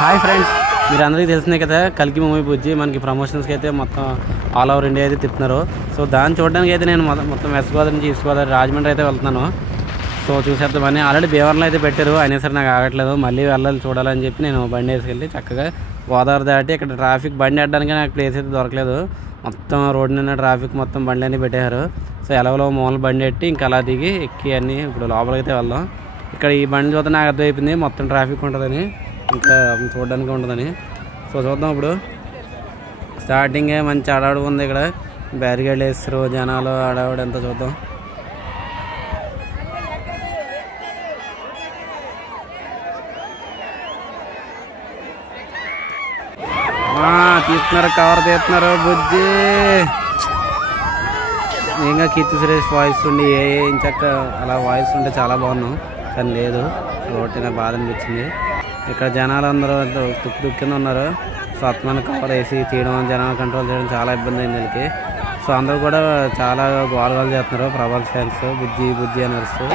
Hi friends, మీరు అందరికీ తెలిసిందే కదా కల్కి మూవీ బుజ్జి మనకి ప్రమోషన్స్కి అయితే మొత్తం ఆల్ ఓవర్ ఇండియా అయితే తిప్పుతున్నారు. సో దాన్ని చూడడానికి అయితే నేను మొత్తం వెస్ట్ గోదావరి నుంచి ఈస్ట్ గోదావరి రాజమండ్రి అయితే వెళ్తున్నాను. సో చూసేద్దామని ఆల్రెడీ భీమవరంలో అయితే పెట్టారు, అయినా సరే నాకు ఆగట్లేదు, మళ్ళీ వెళ్ళాలి చూడాలని చెప్పి నేను బండి వేసుకెళ్ళి చక్కగా గోదావరి దాటి ఇక్కడ ట్రాఫిక్ బండి ఆడడానికి నాకు ప్లేస్ అయితే దొరకలేదు. మొత్తం రోడ్డు నిన్న ట్రాఫిక్ మొత్తం బండి అన్నీ పెట్టారు. సో ఎలాగో మూల బండి పెట్టి ఇంకా అలా దిగి ఎక్కి అన్నీ ఇప్పుడు లోపలికైతే వెళ్దాం. ఇక్కడ ఈ బండి చూస్తే నాకు అర్థమైపోయింది మొత్తం ట్రాఫిక్ ఉంటుందని, ఇంకా చూడడానికి ఉంటుందని. సో చూద్దాం. ఇప్పుడు స్టార్టింగే మంచి ఆడాడు ఉంది, ఇక్కడ బ్యారికేడ్ వేస్తారు, జనాలు ఆడావిడ ఎంత చూద్దాం. తీస్తున్నారు, కవర్ తీస్తున్నారు బుజ్జి. ఇంకా కీర్తి సురేష్ వాయిస్ ఉండి ఇంచక్క అలా వాయిస్ ఉంటే చాలా బాగున్నాం, కానీ లేదు ఒకటి నాకు బాధ అనిపించింది. ఇక్కడ జనాలు అందరూ తుక్కు కింద ఉన్నారు. సో అత్మాన్ని కవర్ వేసి తీయడం, జనాలు కంట్రోల్ చేయడం చాలా ఇబ్బంది అయింది వీళ్ళకి. సో అందరూ కూడా చాలా గోల్ చేస్తున్నారు, ప్రభాస్ ఫ్యాన్స్ బుజ్జి బుజ్జి అని అరుస్తూ.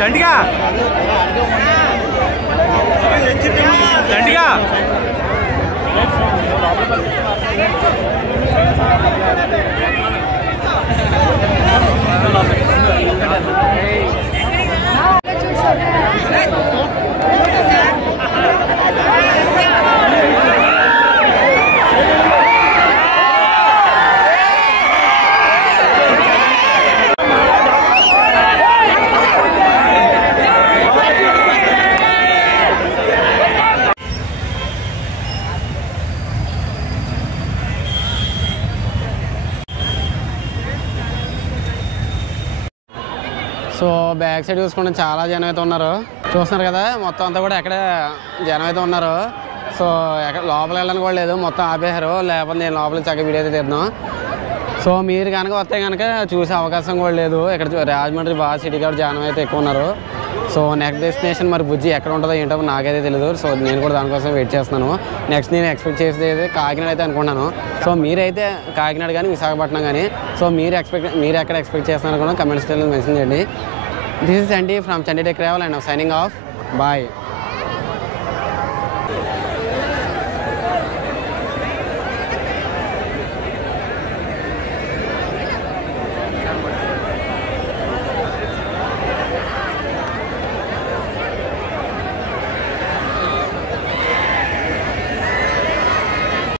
చండిగా చండిగా సో బ్యాక్ సైడ్ చూసుకుంటే చాలా జనం అయితే ఉన్నారు, చూస్తున్నారు కదా. మొత్తం అంతా కూడా ఎక్కడ జనం అయితే ఉన్నారు. సో ఎక్కడ లోపల వెళ్ళడానికి కూడా లేదు, మొత్తం ఆపేశారు. లేకపోతే నేను లోపలికి చక్కగా వీడియో అయితే తీద్దాం. సో మీరు కనుక వస్తే కనుక చూసే అవకాశం కూడా లేదు. ఇక్కడ రాజమండ్రి బాగా సిటీ కాబట్టి జనం అయితే ఎక్కువ ఉన్నారు. సో నెక్స్ట్ డెస్టినేషన్ మరి బుజ్జి ఎక్కడ ఉంటుందో ఏంటో నాకైతే తెలియదు. సో నేను కూడా దానికోసం వెయిట్ చేస్తున్నాను. నెక్స్ట్ నేను ఎక్స్పెక్ట్ చేసేది కాకినాడ అయితే అనుకుంటున్నాను. సో మీరైతే కాకినాడ కానీ విశాఖపట్నం కానీ సో మీరు ఎక్కడ ఎక్స్పెక్ట్ చేస్తున్నారు కూడా కమెంట్స్ మెన్షన్ చేయండి. This is Chandi from Chandi tech travel and signing off. Bye.